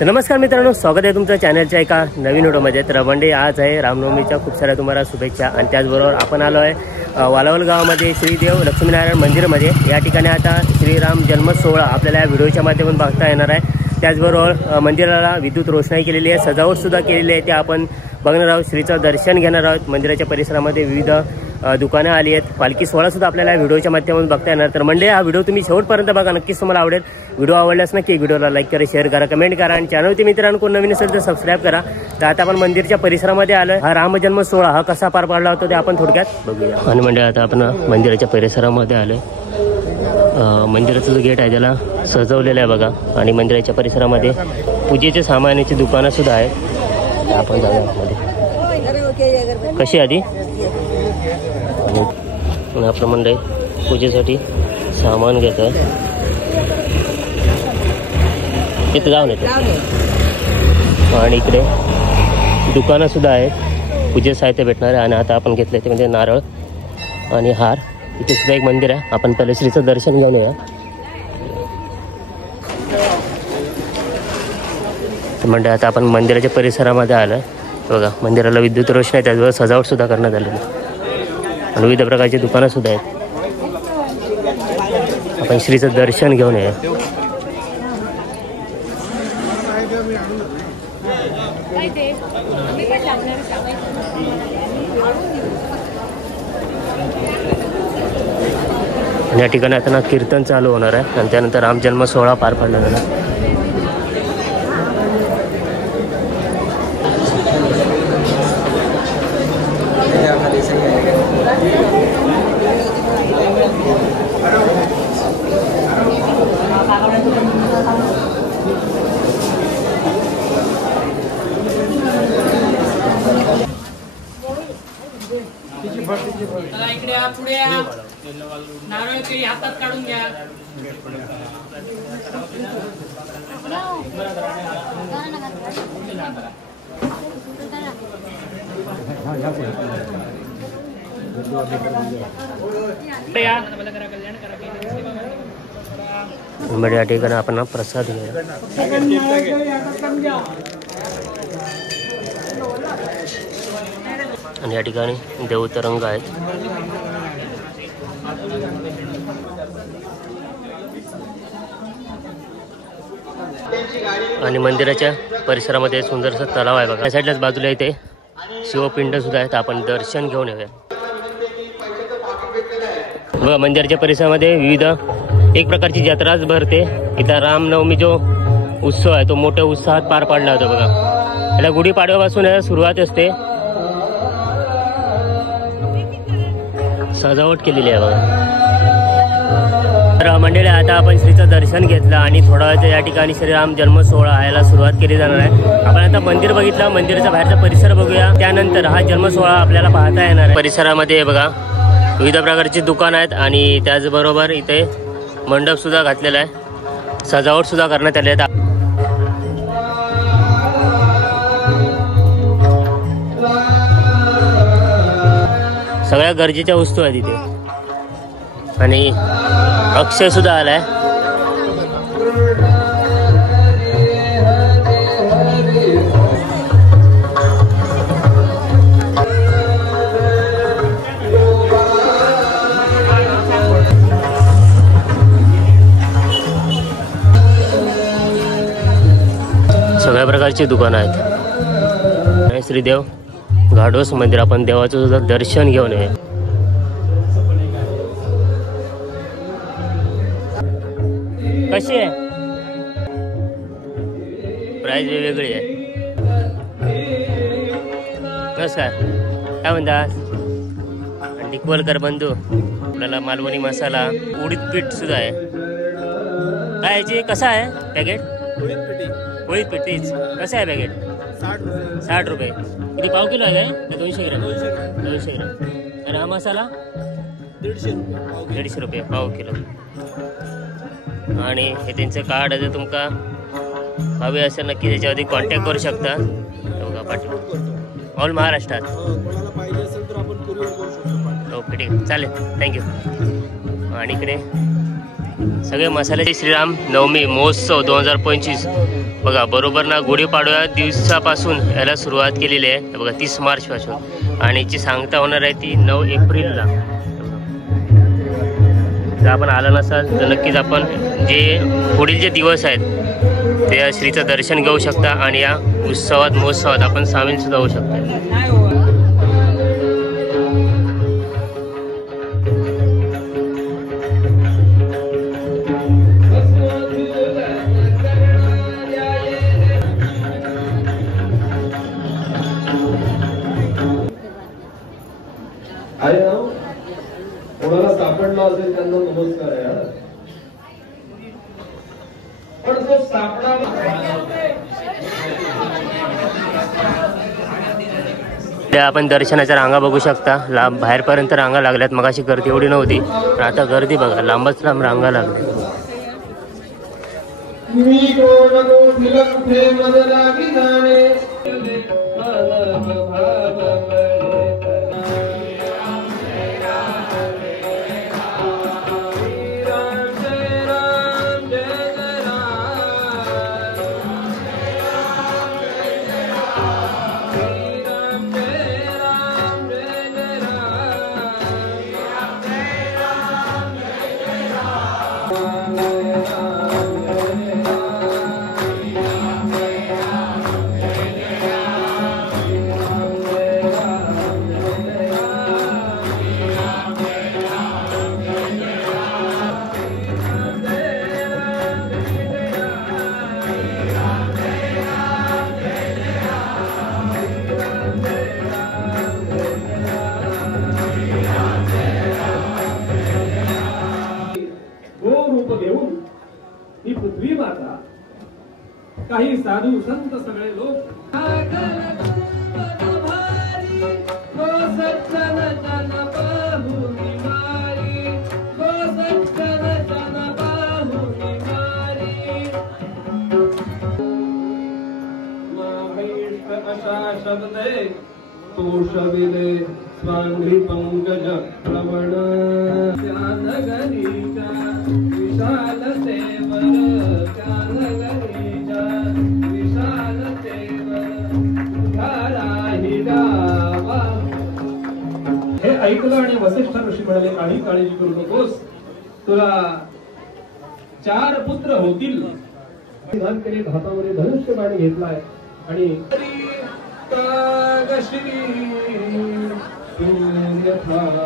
तर नमस्कार मित्रांनो, स्वागत आहे तुमचं चॅनलच्या एका नवीन व्हिडिओमध्ये। तर मंडळी, आज आहे रामनवमीच्या खूप साऱ्या तुम्हाला शुभेच्छा। आणि त्याचबरोबर आपण आलो आहे वालावल गावामध्ये श्रीदेव लक्ष्मीनारायण मंदिरमध्ये। या ठिकाणी आता श्रीराम जन्म सोहळा आपल्याला या व्हिडिओच्या माध्यमातून बघता येणार आहे। त्याचबरोबर मंदिराला विद्युत रोषणाई केलेली आहे, सजावट सुद्धा केलेली आहे, ते आपण बघणार आहोत। श्रीचं दर्शन घेणार आहोत। मंदिराच्या परिसरामध्ये विविध दुकानं आली आहेत, पालखी सोहळा सुद्धा आपल्याला व्हिडिओच्या माध्यमातून बघता येणार। तर मंडळी, हा व्हिडिओ तुम्ही शेवटपर्यंत बघा, नक्कीच तुम्हाला आवडेल। व्हिडिओ आवडल्यास नक्की व्हिडिओला लाईक करा, शेअर करा, कमेंट करा आणि चॅनलवरती मित्रांनो कोण नवीन असेल तर सबस्क्राईब करा। तर आता आपण मंदिरच्या परिसरामध्ये आलोय। हा रामजन्म सोहळा हा कसा पार पाडला होता ते आपण थोडक्यात बघूया। आणि मंडळी, आता आपण मंदिराच्या परिसरामध्ये आलोय। मंदिराचं जो गेट आहे त्याला सजवलेलं आहे बघा। आणि मंदिराच्या परिसरामध्ये पूजेचे सामानाची दुकानं सुद्धा आहेत। आपण जाऊया आतमध्ये। कशी आधी आपलं मंडळ पूजेसाठी सामान घेत आहे, तिथे जाऊन येते। आणि इकडे दुकानं सुद्धा आहेत, पूजे साहित्य भेटणार आहे। आणि आता आपण घेतलं ते म्हणजे नारळ आणि हार। इथे सुद्धा एक मंदिर आहे, आपण पहिले श्रीचं दर्शन घेऊन येऊया। म्हणजे आता आपण मंदिराच्या परिसरामध्ये आलोय बघा। मंदिराला विद्युत रोषणाई, त्याचबरोबर सजावट सुद्धा करण्यात आलेली आणि विविध प्रकारची दुकानं सुद्धा आहेत। आपण श्रीचं दर्शन घेऊन येऊया। या ठिकाणी आता कीर्तन चालू होणार आहे आणि त्यानंतर रामजन्म सोहळा पार पडला जाणार। इकडे या, पुढे या, नारळ केळी हातात काढून घ्या। या ठिकाणी आपण प्रसाद घ्या। आणि या ठिकाणी देवतरंग आहेत। आणि मंदिराच्या परिसरामध्ये सुंदरसं तलाव आहे बघा। या साईडलाच बाजूला इथे शिवपिंड सुद्धा आहेत, आपण दर्शन घेऊन येऊया बघा। मंदिराच्या परिसरामध्ये विविध एक प्रकारची जत्राच भरते। इथं रामनवमी जो उत्सव आहे तो मोठ्या उत्साहात पार पाडला होता बघा। याला गुढीपाडव्यापासून सुरुवात असते, सजावट केलेली आहे बघा। तर मंडळी, आता आपण श्रीचं दर्शन घेतलं आणि थोडा वेळ या ठिकाणी श्रीराम जन्म सोहळा यायला सुरुवात केली जाणार आहे। आपण आता मंदिर बघितलं, मंदिराचा बाहेरचा परिसर बघूया, त्यानंतर हा जन्म सोहळा आपल्याला पाहता येणार आहे। परिसरामध्ये बघा विविध प्रकारची दुकानं आहेत आणि त्याचबरोबर इथे मंडप सुद्धा घातलेला आहे, सजावट सुद्धा करण्यात आली आहे। सगळ्या गरजेच्या वस्तू आहेत इथे आणि अक्षय सुद्धा आलाय। सगळ्या प्रकारची दुकानं आहेत। श्रीदेव गाढोस मंदिर, आपण देवाचं सुद्धा दर्शन घेऊन ये। कशी आहे प्राइस? वेगवेगळी आहे। नमस्कार, काय म्हणतात? टिकवलकर बंधू, आपल्याला मालवणी मसाला, उडीद पीठ सुद्धा आहे। काय याची कसा आहे पॅकेट? उडीद पीठ तीच कसं आहे पॅकेट? 60 रुपये। किती पाव किलो आहे? 200 ग्राम। 200 ग्राम। आणि हा मसाला 150 रुपये पाव किलो। आणि हे त्यांचं कार्ड जर तुमका हवे असेल नक्की त्याच्यावरती कॉन्टॅक्ट करू शकता बघा। पाठवू ऑल महाराष्ट्रात। ओके, ठीक आहे, चालेल, थँक्यू। आणि इकडे सगळे मसाल्याचे श्रीराम नवमी महोत्सव 2025 बघा बरोबर ना गुढीपाडव्या दिवसापासून याला सुरुवात केलेली आहे बघा 30 मार्चपासून आणि याची सांगता होणार आहे ती 9 एप्रिलला। जर आपण आला नसाल तर नक्कीच आपण जे पुढील जे दिवस आहेत ते या श्रीचं दर्शन घेऊ शकता आणि या उत्सवात महोत्सवात आपण सामील सुद्धा होऊ शकता। आहे ना कोणाला सापडला असेल त्यांना नमस्कार आहे। पण तो सापडा आपण दर्शनाच्या रांगा बघू शकता, लांब बाहेरपर्यंत रांगा लागल्यात। मगाशी गर्दी एवढी नव्हती पण आता गर्दी बघा, लांबच लांब रांगा लागल्या। पृथ्वी माता काही साधू संत सगळे लोक अशा शब्दे तोषविले स्वांगी पंकज प्रवण त्या नगरीच्या विशालतेवर त्या नगरीच्या विशालतेवर उभाराही गावा। हे ऐकलं आणि वसिष्ठ ऋषी म्हणाले काही काळजी करू नकोस, तुला 4 पुत्र होतील। विधान केले, हातामध्ये धनुष्यबाण घेतलाय आणि श्री सूर्यथामला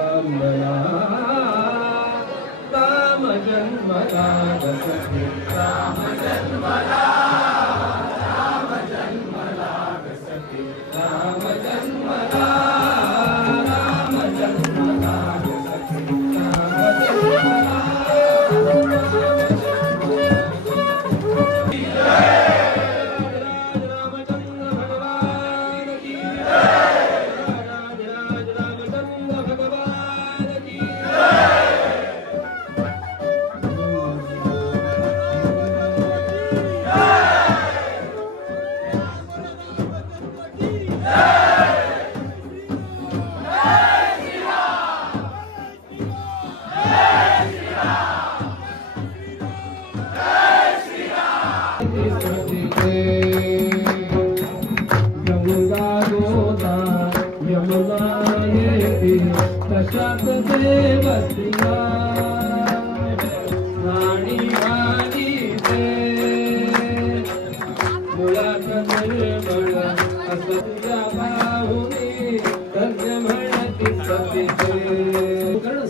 राम जन्मला वसते राम जन्मला राम जन्मला वसते राम जन्मला राम जन्मला वसते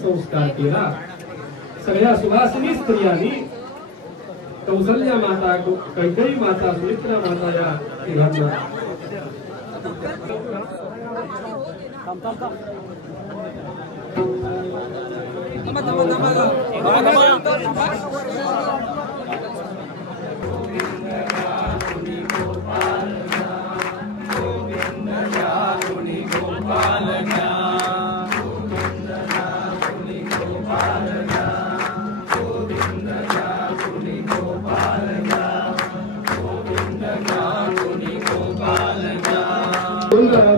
संस्कार केला। सगळ्या सुवासिनी स्त्रियांनी कौसल्या माता, कैकेयी माता, सुमित्रा माता या तिघांना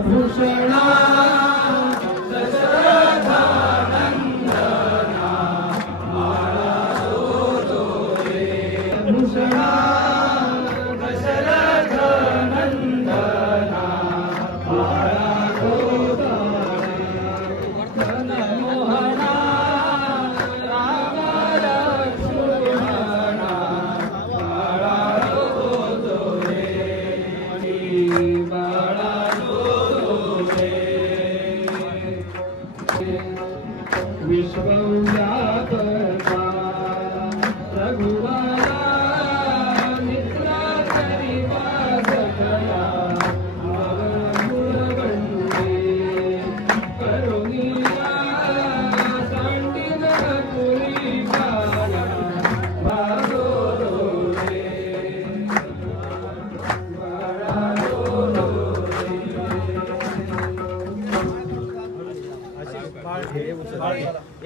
भूषणा भूषणा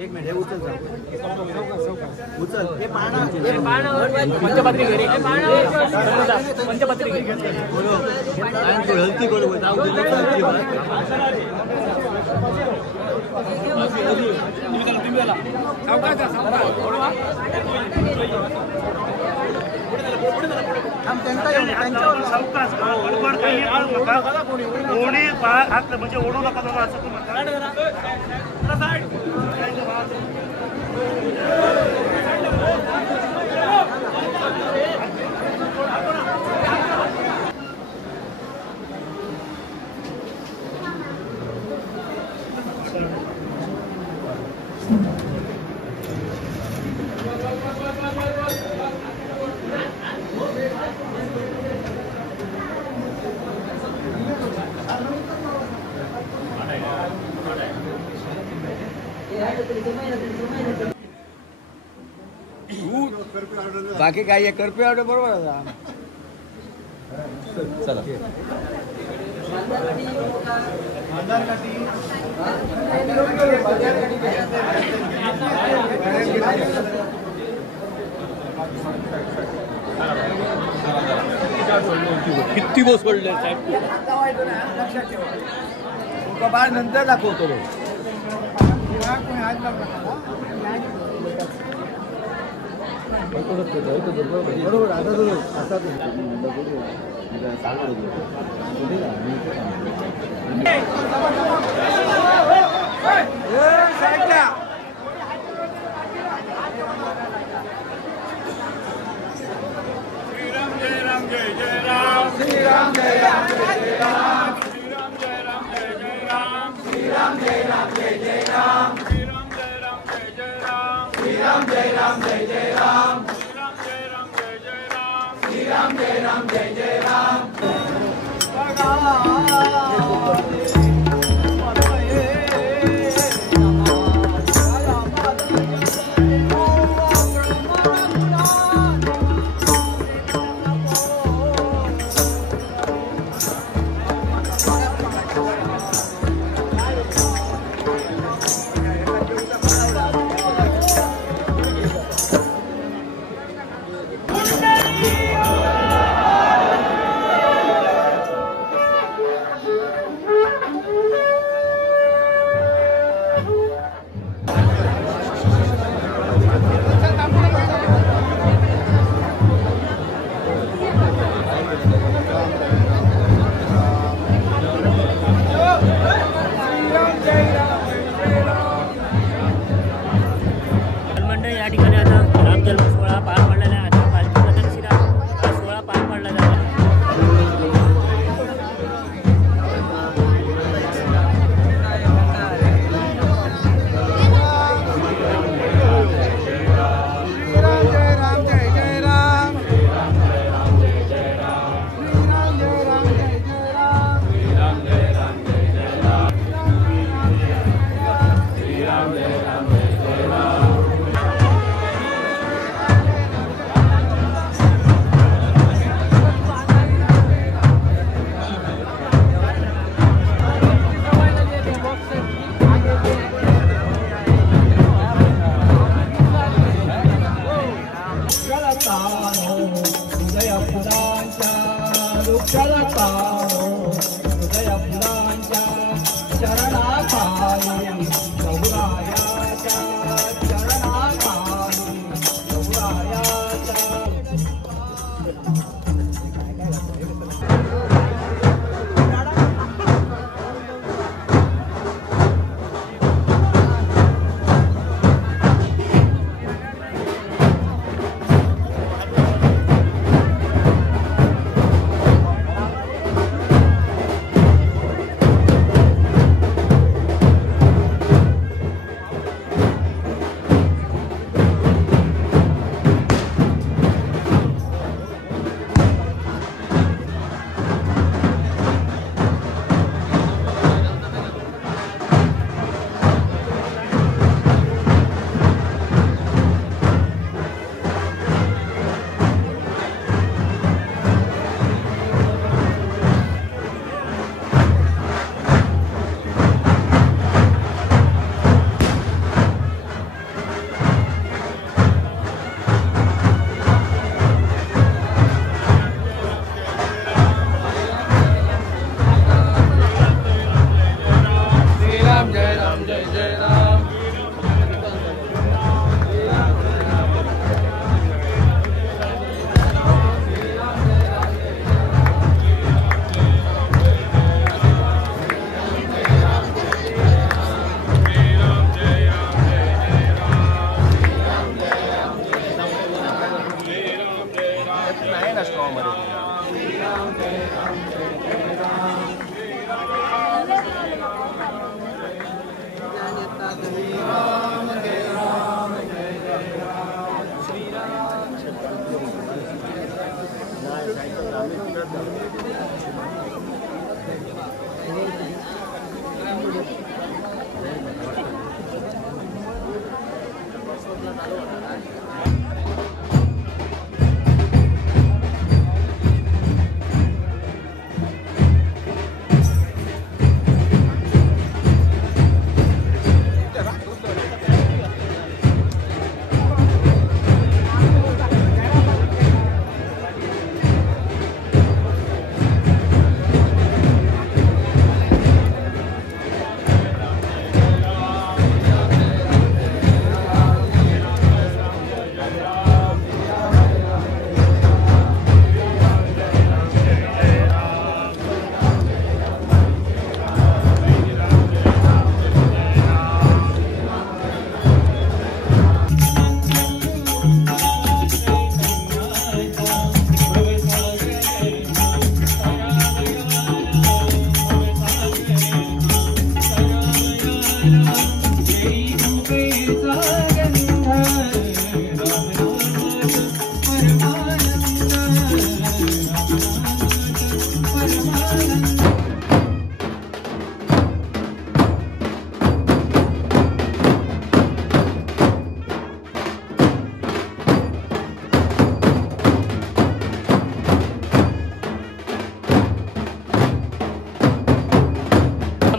एक मिनिट उचल हे पंचपत्री घरी पंचपत्री घरी हलती म्हणजे ओढू नका बाबा असं तू बाकी काय आहे कर्फ्यू ऑर्डर बरोबर चला किती बस पडले बाळ नंतर दाखवतो बरोबर आता असा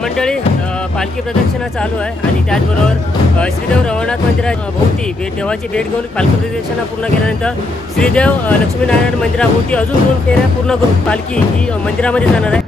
मंडळी पालखी प्रदक्षिणा चालू आहे आणि त्याचबरोबर श्रीदेव रवळनाथ मंदिराभोवती देवाची भेट घेऊन पालखी प्रदक्षिणा पूर्ण केल्यानंतर श्रीदेव लक्ष्मीनारायण मंदिराभोवती अजून 2 फेऱ्या पूर्ण करून पालखी ही मंदिरामध्ये जाणार आहे.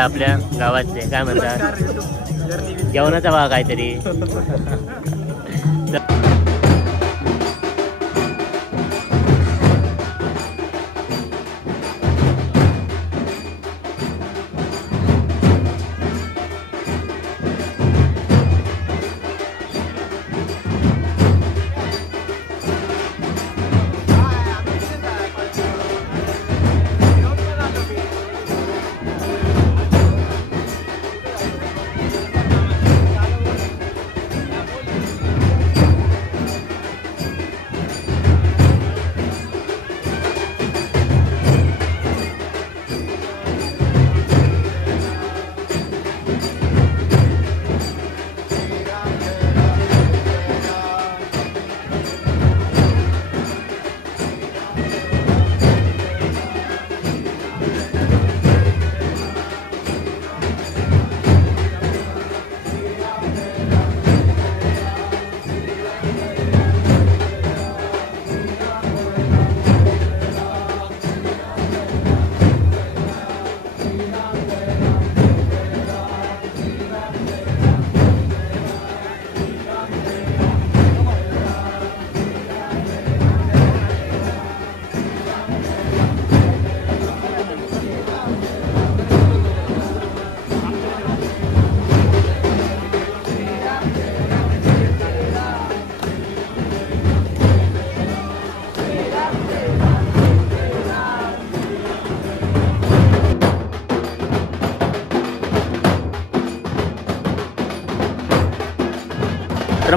आपल्या गावातले काय म्हणतात जेवणाचा भाग काहीतरी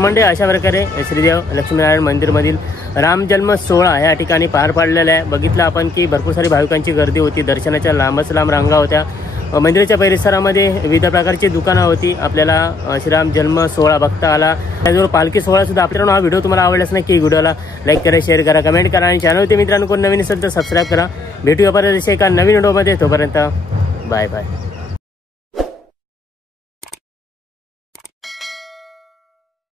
म्हणजे अशा प्रकारे श्रीदेव लक्ष्मीनारायण मंदिरमधील राम जन्म सोहळा या ठिकाणी पार पाडलेला आहे. बघितलं आपण की भरपूर सारी भाविकांची गर्दी होती. दर्शनाच्या लांबच लांब रांगा होत्या. मंदिराच्या परिसरामध्ये विविध प्रकारची दुकानं होती. आपल्याला श्रीराम जन्म सोहळा बघता आला. त्याचबरोबर पालखी सोहळा सुद्धा. आपल्याला हा व्हिडिओ तुम्हाला आवडलाच नक्की व्हिडिओला लाईक करा, शेअर करा, कमेंट करा आणि चॅनलवरती मित्रांनो कोण नवीन असेल तर सबस्क्राईब करा. भेटूया परत एका नवीन व्हिडिओमध्ये. तोपर्यंत बाय बाय.